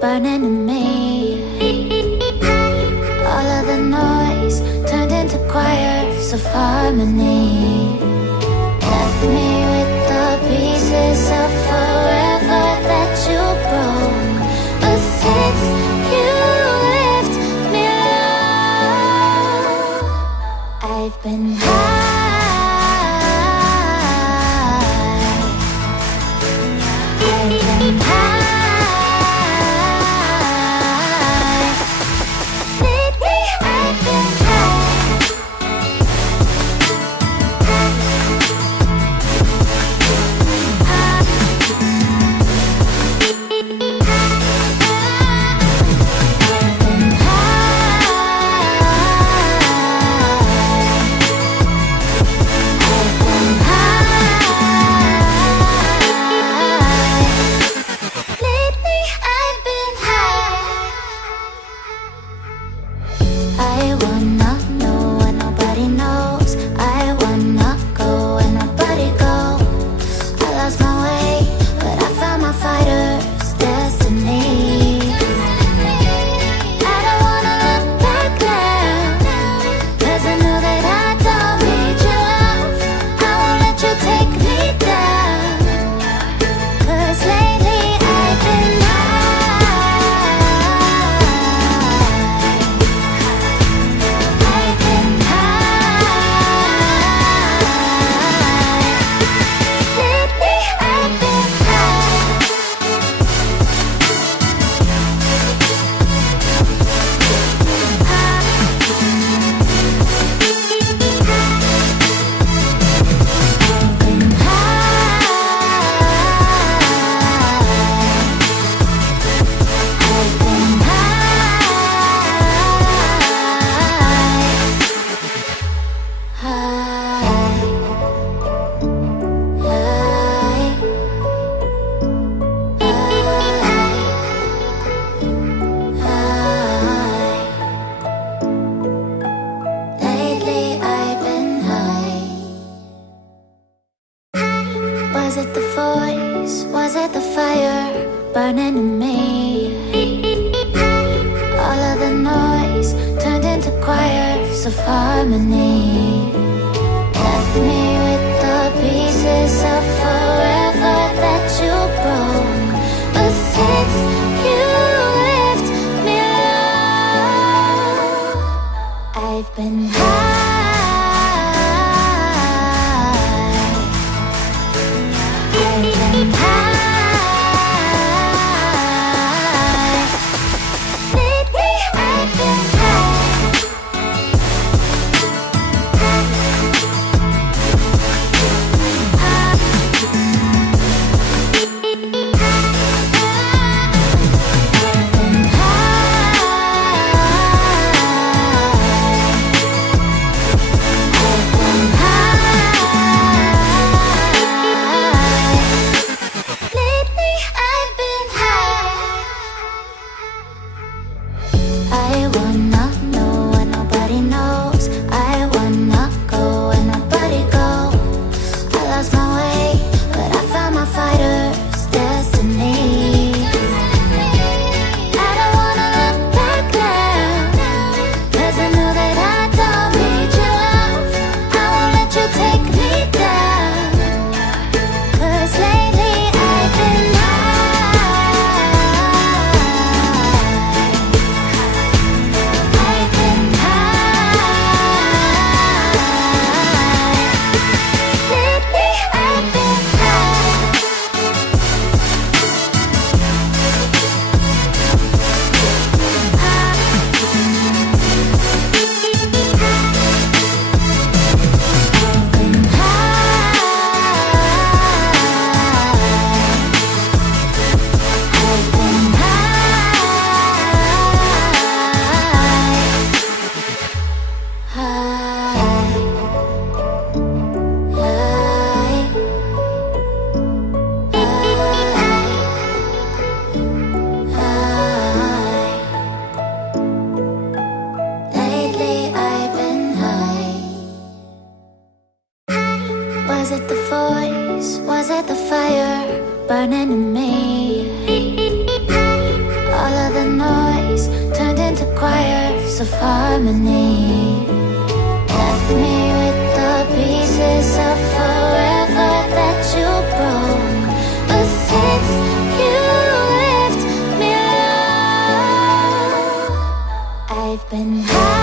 burning in me. All of the noise turned into choirs of harmony. Left me with the pieces of forever that you broke. But since you left me alone, I've been high. I've been high. Lately I've been high. choirs of harmony. Left me with the pieces of forever that you broke. But since you left me alone, I've been high.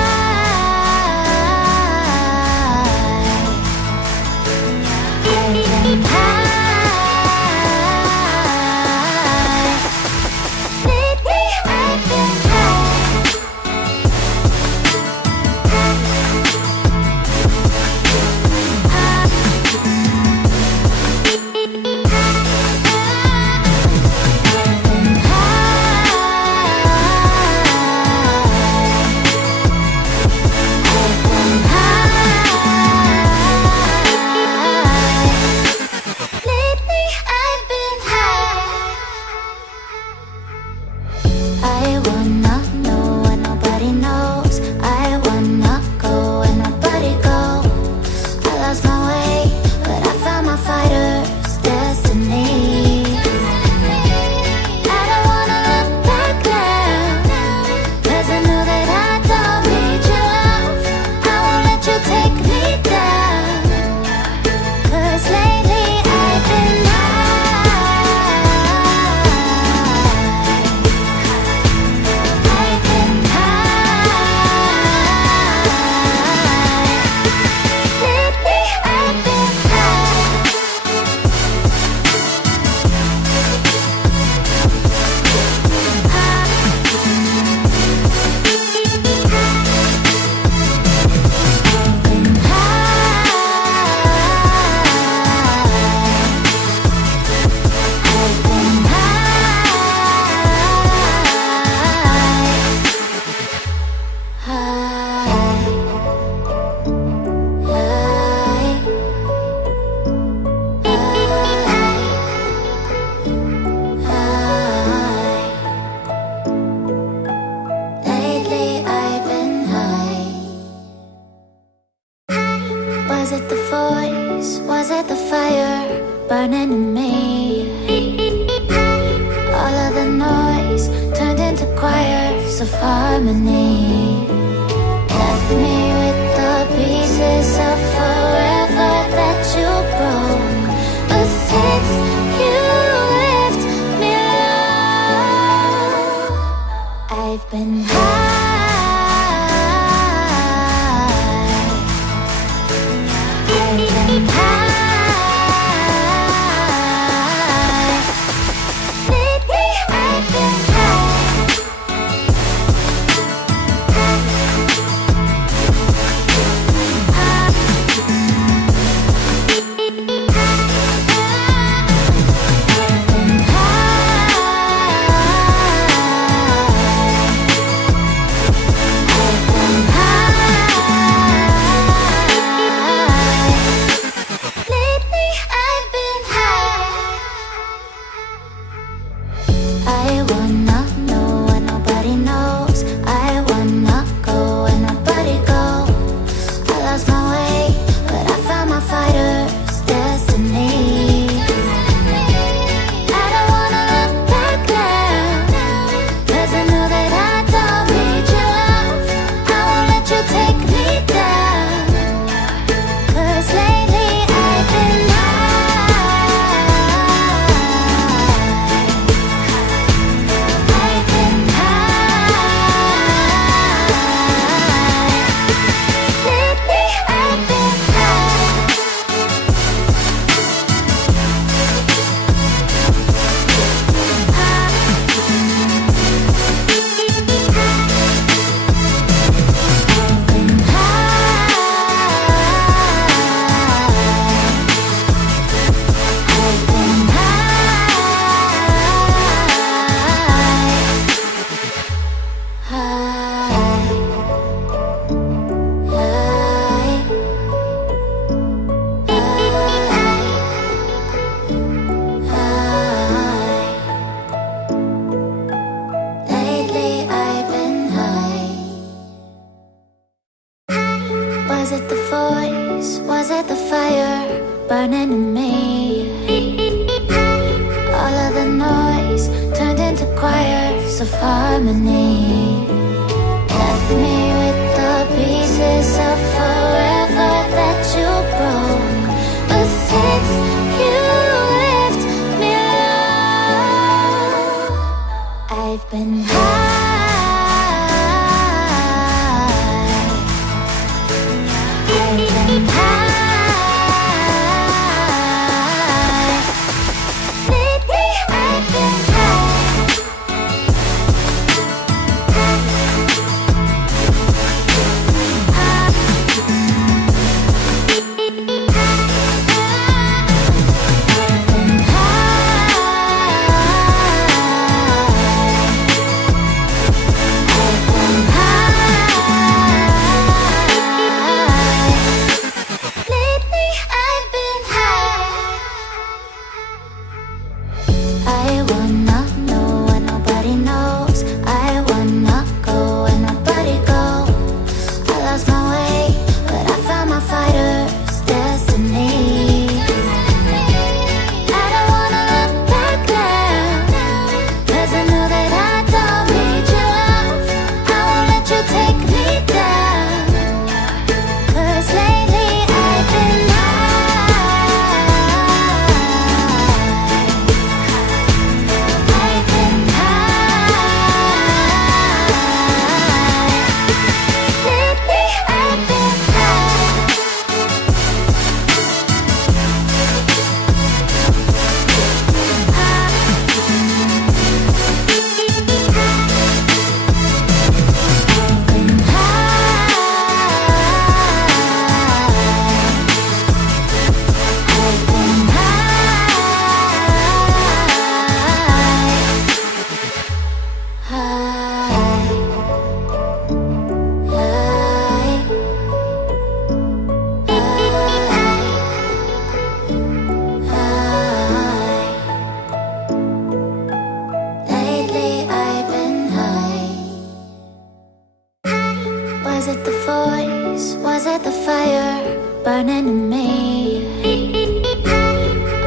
I've been high. Lately I've been Was it the voice? Was it the fire burning in me? All of the noise turned into choirs of harmony. Left me with the pieces of forever that you broke. But since you left me alone, I've been high. Was it the voice? Was it the fire burning in me? All of the noise turned into choirs of harmony. Left left me with the pieces of forever that you broke. But since you left me alone, I've been high. I've been high. Lately I've been I wanna know what nobody knows. I wanna go where nobody goes. I lost my way, but I found my fighter's destiny. I don't wanna look back now, 'cause I know that I don't need your love. I won't let you take me down, 'cause lately I've been Was it the voice? Was it the fire burning in me?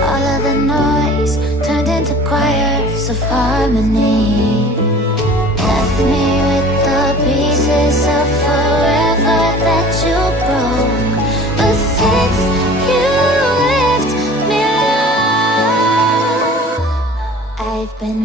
All of the noise turned into choirs of harmony. Left me with the pieces of forever that you broke. But since you left me alone, I've been